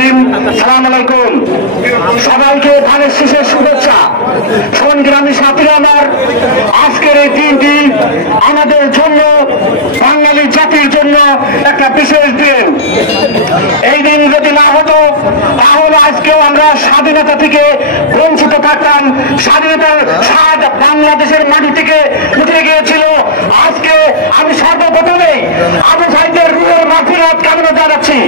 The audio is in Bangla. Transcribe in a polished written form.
রহিম। সালাম আলাইকুম। সবাইকে ধানের শীষের শুভেচ্ছা। সংগ্রামী সাথীরা আমার, আজকের এই দিনটি আমাদের জন্য, বাঙালি জাতির জন্য একটা বিশেষ দিন। এই দিন যদি না হতো তাহলে আজকেও আমরা স্বাধীনতা থেকে বঞ্চিত থাকতাম। স্বাধীনতার স্বাদ বাংলাদেশের মাটি থেকে উঠে গিয়েছিল। আজকে আমি সর্বপ্রথমে আবু সাইদের রুহের মাগফিরাত কামনা জানাচ্ছি।